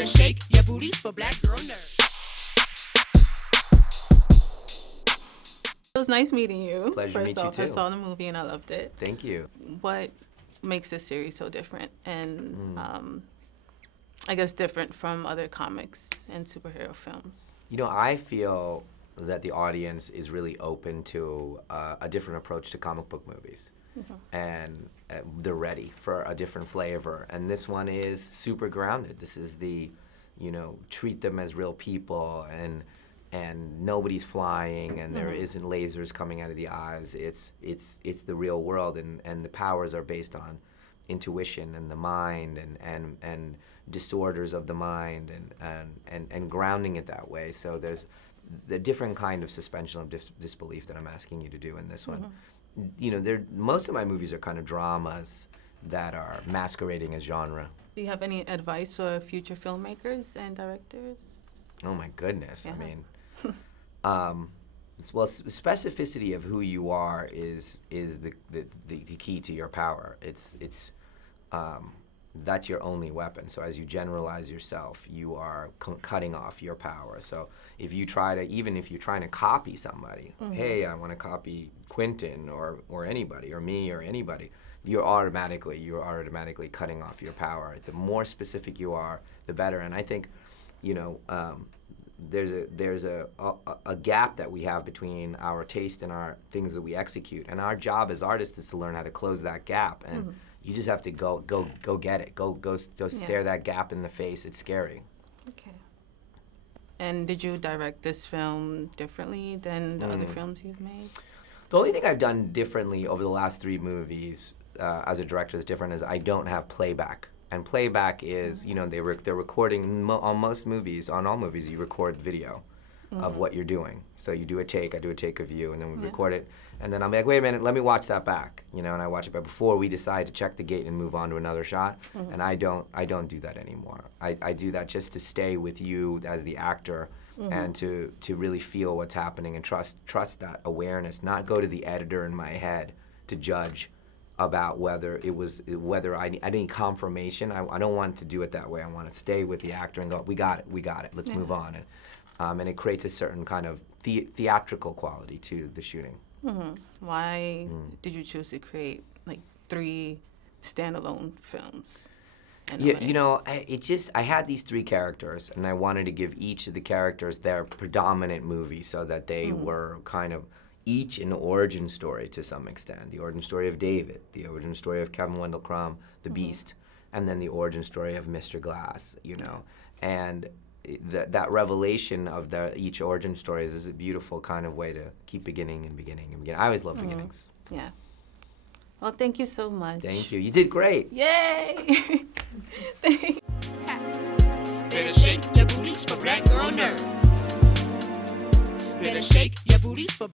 Better shake your booties for black girl nerds. It was nice meeting you. Pleasure to meet you too. I saw the movie and I loved it. Thank you. What makes this series so different and I guess different from other comics and superhero films? You know, I feel that the audience is really open to a different approach to comic book movies. And they're ready for a different flavor. And this one is super grounded. This is the, you know, treat them as real people, and nobody's flying, and there isn't lasers coming out of the eyes. It's the real world, and the powers are based on intuition and the mind and disorders of the mind and grounding it that way. So there's the different kind of suspension of disbelief that I'm asking you to do in this one. You know, most of my movies are kind of dramas that are masquerading as genre. Do you have any advice for future filmmakers and directors? Oh my goodness! I mean, well, specificity of who you are is the key to your power. It's that's your only weapon. So as you generalize yourself, you are cutting off your power. So if you try to, even if you're trying to copy somebody, hey, I want to copy Quentin or anybody or me or anybody, you're automatically cutting off your power. The more specific you are, the better. And I think, you know, there's a gap that we have between our taste and our things that we execute. And our job as artists is to learn how to close that gap. And you just have to go get it. Go stare that gap in the face. It's scary. Okay. And did you direct this film differently than the other films you've made? The only thing I've done differently over the last 3 movies as a director that's different is I don't have playback. And playback is, you know, they're recording on most movies, on all movies, you record video of what you're doing. So you do a take, I do a take of you, and then we record it. And then I'm like, wait a minute, let me watch that back, you know, and I watch it back before we decide to check the gate and move on to another shot. And I don't do that anymore. I do that just to stay with you as the actor and to really feel what's happening and trust that awareness, not go to the editor in my head to judge about whether I need confirmation. I don't want to do it that way. I want to stay with the actor and go, we got it, let's move on. And it creates a certain kind of theatrical quality to the shooting. Why did you choose to create like 3 standalone films? Yeah, you know, I had these 3 characters, and I wanted to give each of the characters their predominant movie so that they were kind of each an origin story to some extent. The origin story of David, the origin story of Kevin Wendell Crumb, the Beast, and then the origin story of Mr. Glass, you know. And that revelation of each origin story is a beautiful kind of way to keep beginning. I always love beginnings. Yeah. Well, thank you so much. Thank you. You did great. Yay! Thanks. Better shake your booties for black girl nerds. Better shake your booties for